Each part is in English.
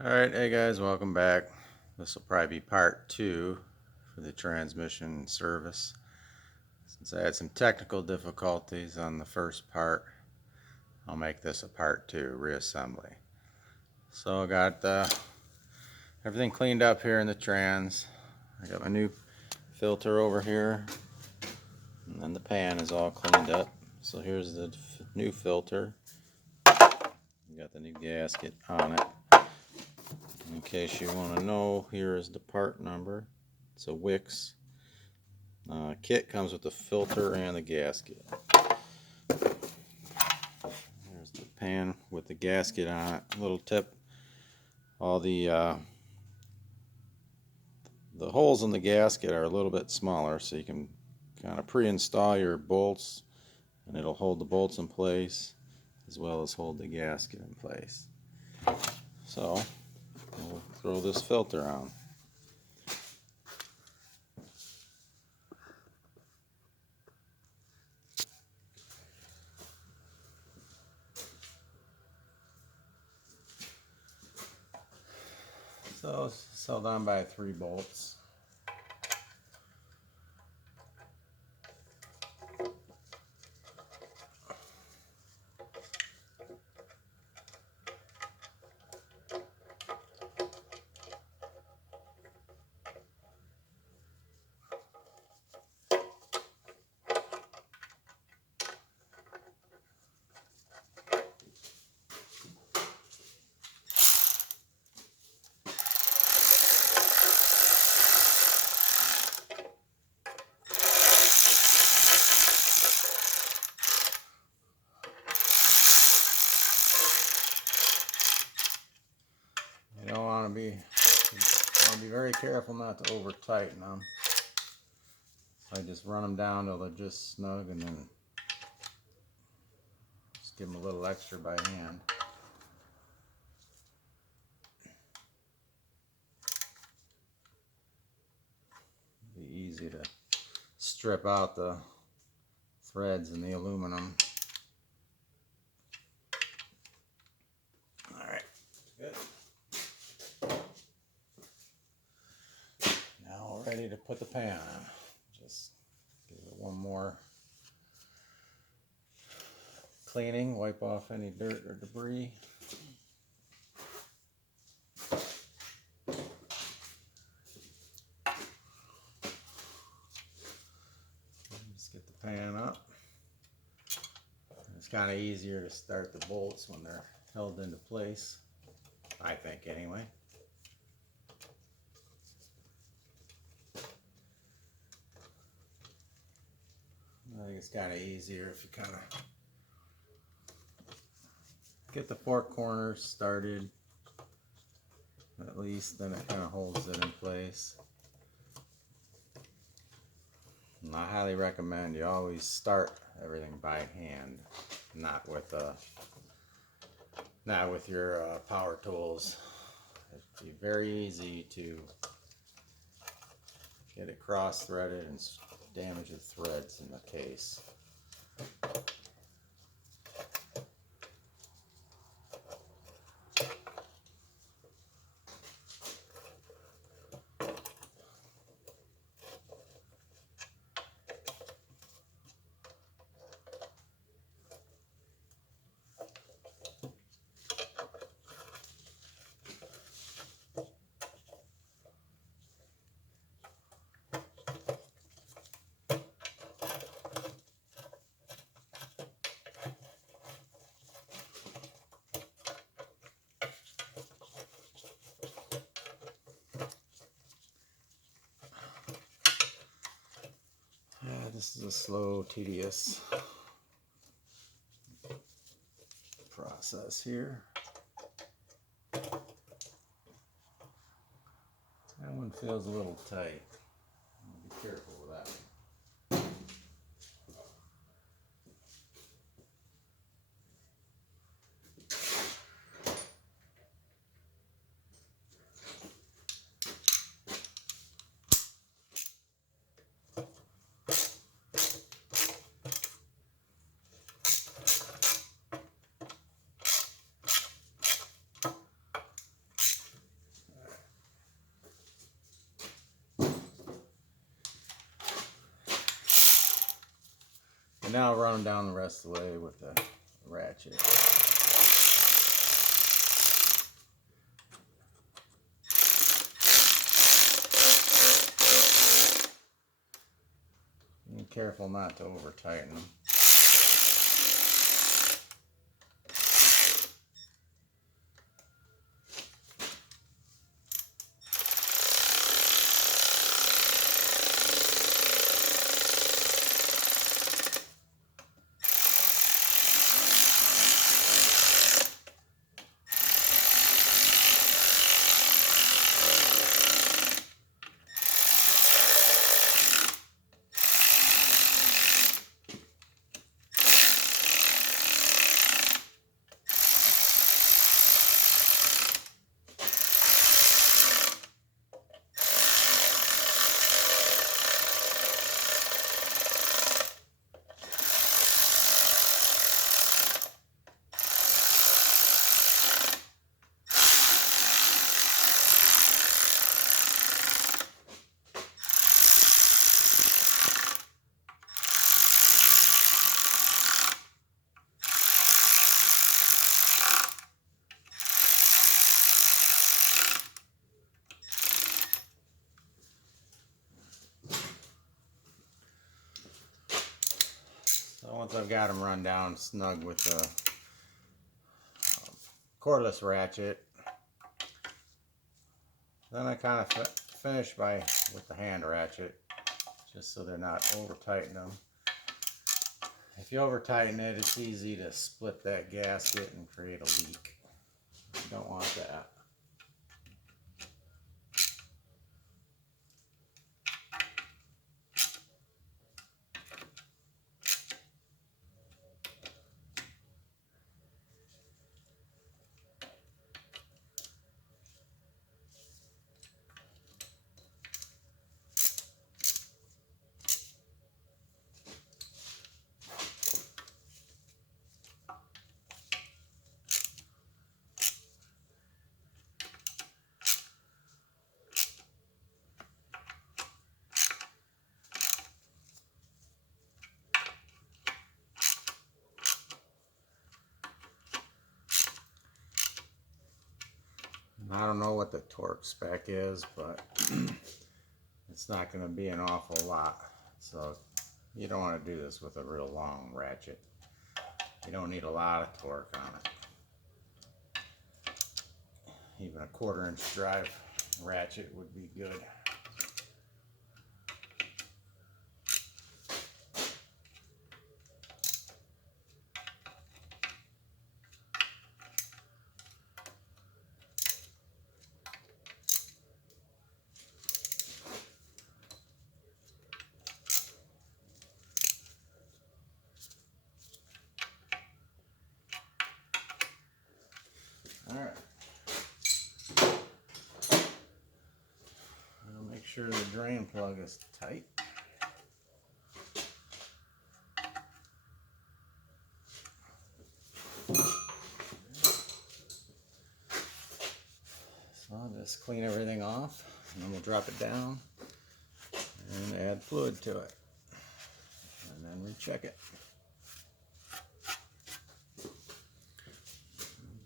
Alright, hey guys, welcome back. This will probably be part 2 for the transmission service. Since I had some technical difficulties on the first part, I'll make this a part 2, reassembly. So I got everything cleaned up here in the trans. I got my new filter over here, and then the pan is all cleaned up. So here's the new filter. Got the new gasket on it. In case you want to know, here is the part number. It's a Wix. Kit comes with the filter and the gasket. There's the pan with the gasket on it. Little tip: all the holes in the gasket are a little bit smaller, so you can kind of pre-install your bolts, and it'll hold the bolts in place as well as hold the gasket in place. So we'll throw this filter on. So it's held on by 3 bolts. You don't want to be very careful not to over tighten them. I just run them down till they're just snug, and then just give them a little extra by hand. It'll be easy to strip out the threads in the aluminum. Alright, good. Now we're ready to put the pan on. Just give it one more cleaning, wipe off any dirt or debris. Just get the pan up. It's kind of easier to start the bolts when they're held into place, I think anyway. I think it's kind of easier if you kind of get the 4 corners started, at least, then it kind of holds it in place. And I highly recommend you always start everything by hand, not with your power tools. It'd be very easy to get it cross-threaded and damage the threads in the case. This is a slow, tedious process here. That one feels a little tight. Be careful with that one. And now I'll run them down the rest of the way with the ratchet. Be careful not to over tighten them. So once I've got them run down snug with the cordless ratchet, then I kind of finish with the hand ratchet, just so they're not over tightening them. If you over tighten it, it's easy to split that gasket and create a leak. You don't want that. I don't know what the torque spec is, but it's not going to be an awful lot. So you don't want to do this with a real long ratchet. You don't need a lot of torque on it. Even a 1/4 inch drive ratchet would be good. Alright. I'll make sure the drain plug is tight. So I'll just clean everything off, and then we'll drop it down and add fluid to it. And then recheck it.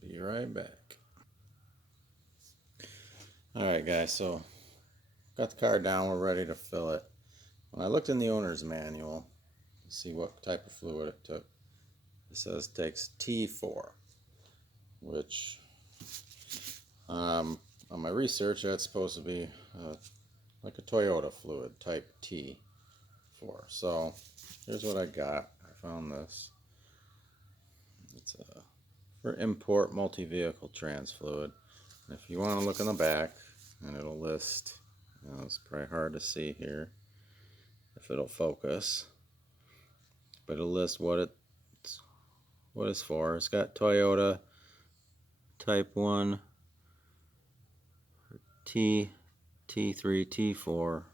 Be right back. Alright guys, so got the car down, we're ready to fill it. When I looked in the owner's manual to see what type of fluid it took, it says it takes T4, which on my research that's supposed to be like a Toyota fluid, type T4. So here's what I got. I found this. It's for import multi-vehicle trans fluid. And if you want to look in the back, and it'll list, it's probably hard to see here if it'll focus, but it'll list what it's for. It's got Toyota type 1, T, T3, T4.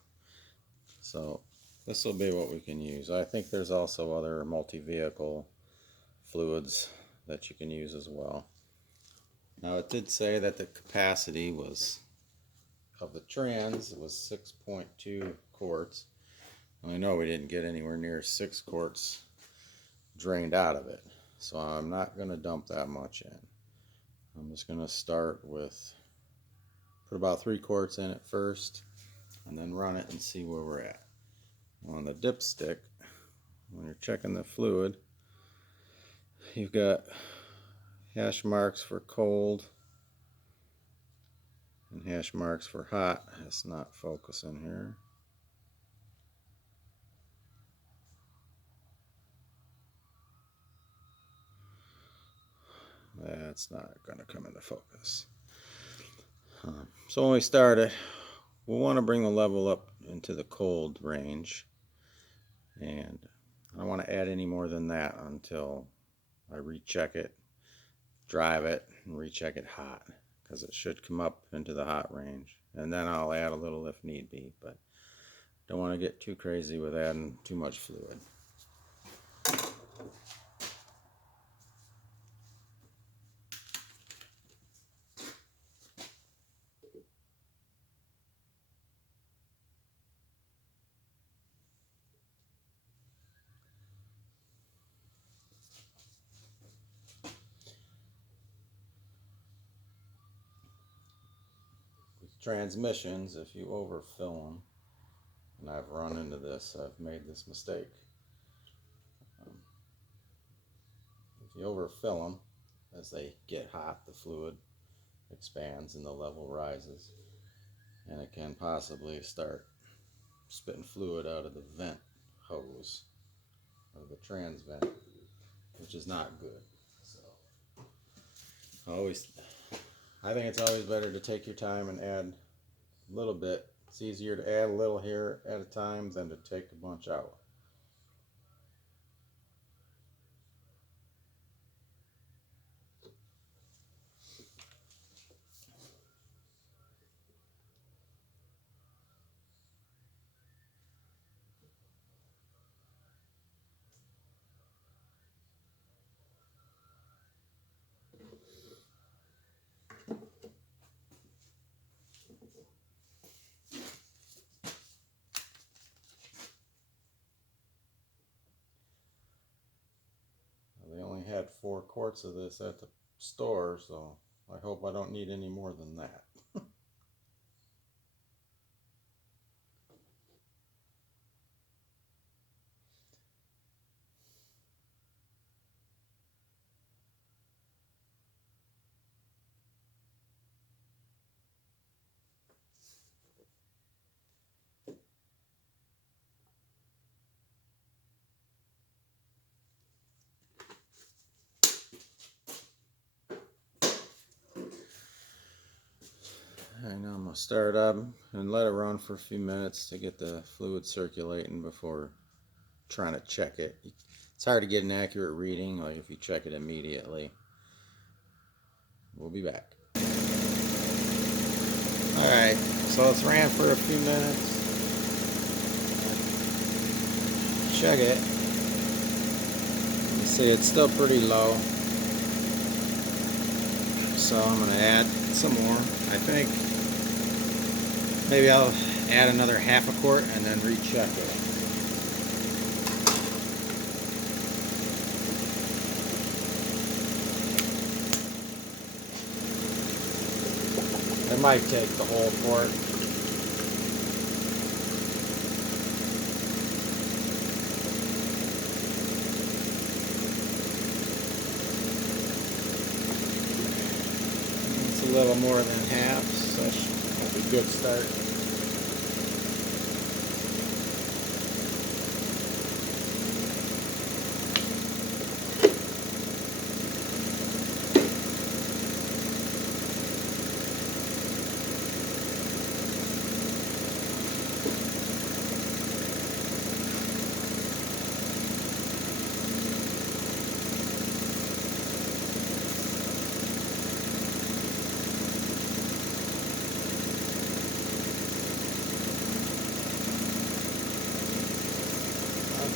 So this will be what we can use. I think there's also other multi-vehicle fluids that you can use as well. Now it did say that the capacity was of the trans was 6.2 quarts. And I know we didn't get anywhere near 6 quarts drained out of it. So I'm not going to dump that much in. I'm just going to start with, put about 3 quarts in it first, and then run it and see where we're at. On the dipstick, when you're checking the fluid, you've got hash marks for cold and hash marks for hot. It's not focusing here. That's not going to come into focus. So when we start it, we'll want to bring the level up into the cold range, and I don't want to add any more than that until I recheck it, drive it, and recheck it hot, because it should come up into the hot range, and then I'll add a little if need be, but don't want to get too crazy with adding too much fluid. Transmissions, if you overfill them, and I've run into this, I've made this mistake. If you overfill them, as they get hot, the fluid expands and the level rises, and it can possibly start spitting fluid out of the vent hose of the trans vent, which is not good. So I think it's always better to take your time and add a little bit. It's easier to add a little here at a time than to take a bunch out. They only had 4 quarts of this at the store, so I hope I don't need any more than that. Alright, now I'm going to start up and let it run for a few minutes to get the fluid circulating before trying to check it. It's hard to get an accurate reading, like if you check it immediately. We'll be back. Alright, so it's ran for a few minutes. Check it. You see it's still pretty low. So I'm going to add some more. I think maybe I'll add another half a quart and then recheck it. I might take the whole quart. It's a little more than half, so that's a good start.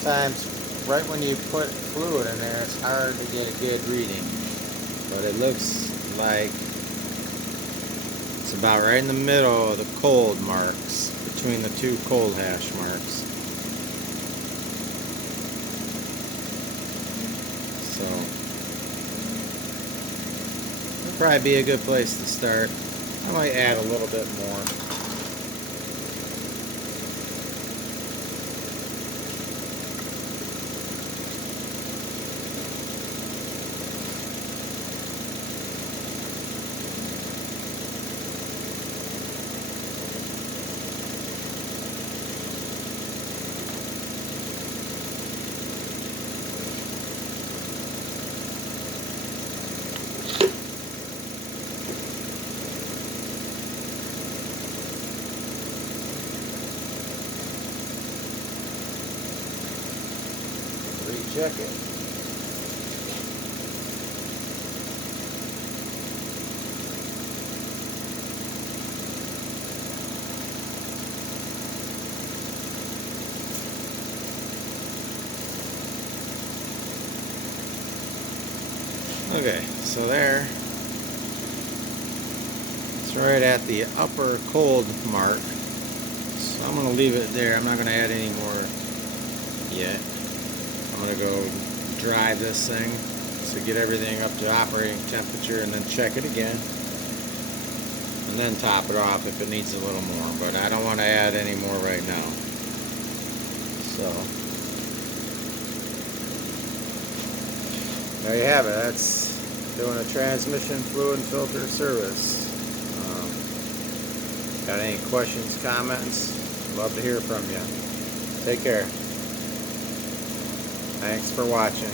Sometimes right when you put fluid in there, it's hard to get a good reading, but it looks like it's about right in the middle of the cold marks, between the 2 cold hash marks. probably be a good place to start. I might add a little bit more. Recheck it. Okay, so there, it's right at the upper cold mark. So I'm going to leave it there. I'm not going to add any more yet. I'm going to go dry this thing to get everything up to operating temperature and then check it again. And then top it off if it needs a little more. But I don't want to add any more right now. So there you have it. That's doing a transmission fluid and filter service. Got any questions, comments? Love to hear from you. Take care. Thanks for watching.